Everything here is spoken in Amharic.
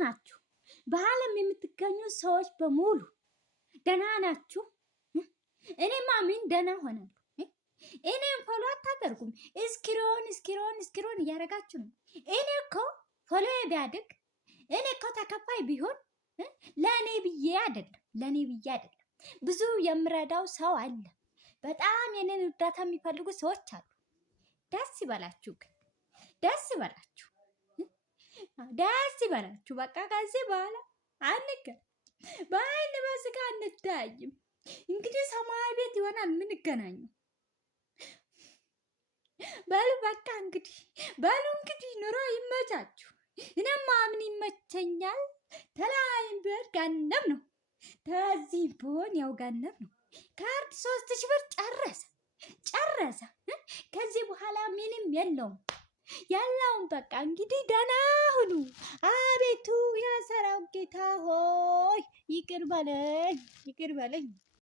ናችሁ? በዓለም የምትገኙ ሰዎች በሙሉ ደህና ናችሁ? እኔማ ምን ደህና ሆናለሁ። እኔም ፎሎ አታደርጉም። እስክሮን እያደረጋችሁ ነው። እኔ እኮ ፎሎ ቢያድግ እኔ እኮ ተከፋይ ቢሆን ለእኔ ብዬ አይደለም። ብዙ የምረዳው ሰው አለ። በጣም የኔን እርዳታ የሚፈልጉ ሰዎች አሉ። ደስ ይበላችሁ፣ ደስ ይበላችሁ፣ ደስ ይበላችሁ። በቃ ከዚህ በኋላ በአይን በስጋ አንታይም። እንግዲህ ሰማያዊ ቤት ይሆናል የምንገናኘው። በሉ በቃ እንግዲህ ኑሮ ይመቻችሁ። እኔማ ምን ይመቸኛል? ተላይም ብር ጋነብ ነው። ተዚህ ብሆን ያው ጋነብ ነው። ካርድ 3000 ብር ጨረሰ። ከዚህ በኋላ ምንም የለውም። ያለውን በቃ እንግዲህ ደህና ሁኑ። አቤቱ የሰራዊት ጌታ ሆይ ይቅር በለኝ።